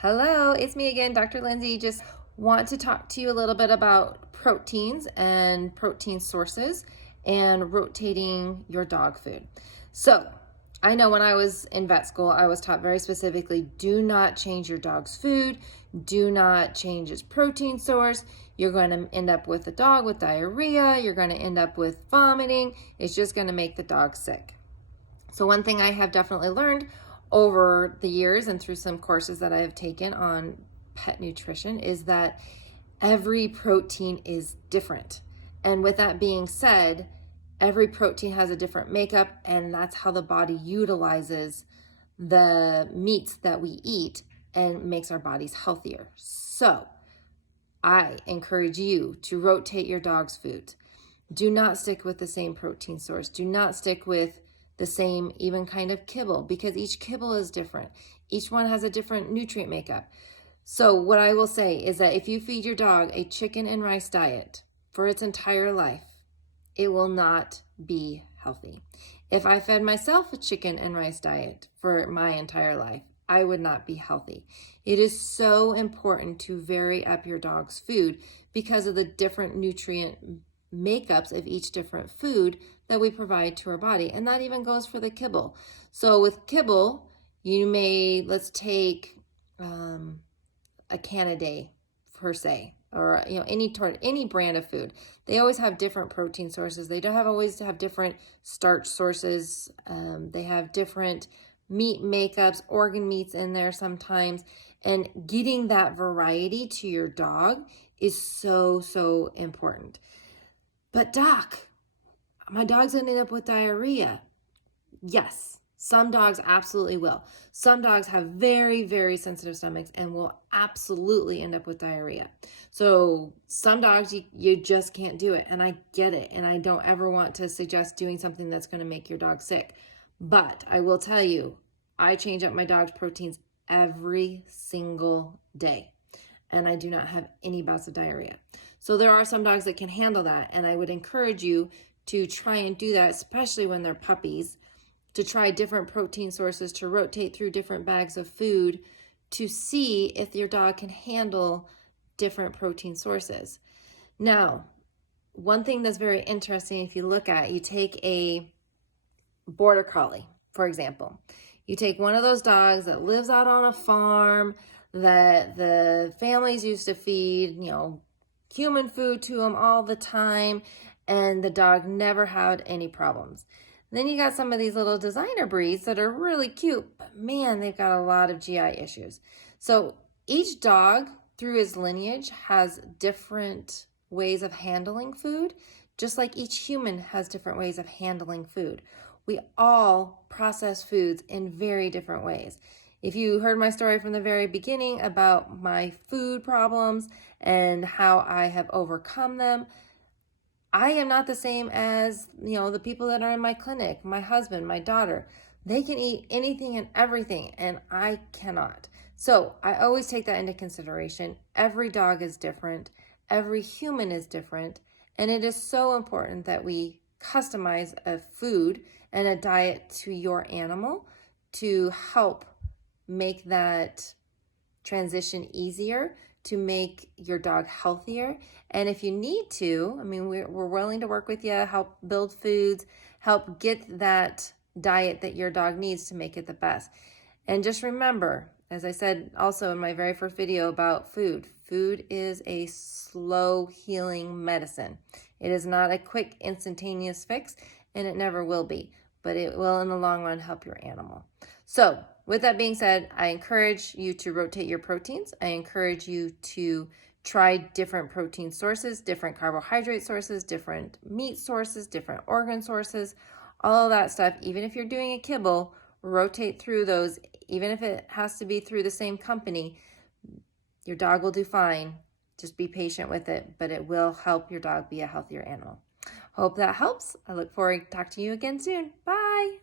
Hello, it's me again, Dr. Lindsay. Just want to talk to you a little bit about proteins and protein sources and rotating your dog food. So, I know when I was in vet school, I was taught very specifically, do not change your dog's food, do not change its protein source. You're going to end up with a dog with diarrhea, you're going to end up with vomiting. It's just going to make the dog sick. So one thing I have definitely learned over the years and through some courses that I have taken on pet nutrition is that every protein is different. And with that being said, every protein has a different makeup, and that's how the body utilizes the meats that we eat and makes our bodies healthier. So I encourage you to rotate your dog's food. Do not stick with the same protein source. Do not stick with the same even kind of kibble, because each kibble is different. Each one has a different nutrient makeup. So what I will say is that if you feed your dog a chicken and rice diet for its entire life, it will not be healthy. If I fed myself a chicken and rice diet for my entire life, I would not be healthy. It is so important to vary up your dog's food because of the different nutrient makeups of each different food that we provide to our body. And that even goes for the kibble. So with kibble, you may, let's take a Canada per se, or any brand of food. They always have different protein sources. They don't always have different starch sources. They have different meat makeups, organ meats in there sometimes. And getting that variety to your dog is so important. But doc, my dog's ending up with diarrhea. Yes, some dogs absolutely will. Some dogs have very sensitive stomachs and will absolutely end up with diarrhea. So some dogs, you just can't do it. And I get it. And I don't ever want to suggest doing something that's going to make your dog sick. But I will tell you, I change up my dog's proteins every single day. And I do not have any bouts of diarrhea. So there are some dogs that can handle that, and I would encourage you to try and do that, especially when they're puppies, to try different protein sources, to rotate through different bags of food to see if your dog can handle different protein sources. Now, one thing that's very interesting, if you look at, you take a border collie, for example. You take one of those dogs that lives out on a farm, that the families used to feed, human food to them all the time, and the dog never had any problems. Then you got some of these little designer breeds that are really cute, but man, they've got a lot of GI issues. So each dog through his lineage has different ways of handling food, just like each human has different ways of handling food. We all process foods in very different ways. If you heard my story from the very beginning about my food problems and how I have overcome them, I am not the same as, the people that are in my clinic, my husband, my daughter. They can eat anything and everything, and I cannot. So I always take that into consideration. Every dog is different. Every human is different. And it is so important that we customize a food and a diet to your animal to help make that transition easier, to make your dog healthier. And if you need to, we're willing to work with you, help build foods, help get that diet that your dog needs to make it the best. And just remember, as I said also in my very first video about food is a slow healing medicine. It is not a quick instantaneous fix, and it never will be, but it will in the long run help your animal. So with that being said, I encourage you to rotate your proteins. I encourage you to try different protein sources, different carbohydrate sources, different meat sources, different organ sources, all of that stuff. Even if you're doing a kibble, rotate through those. Even if it has to be through the same company, your dog will do fine. Just be patient with it, but it will help your dog be a healthier animal. Hope that helps. I look forward to talking to you again soon. Bye.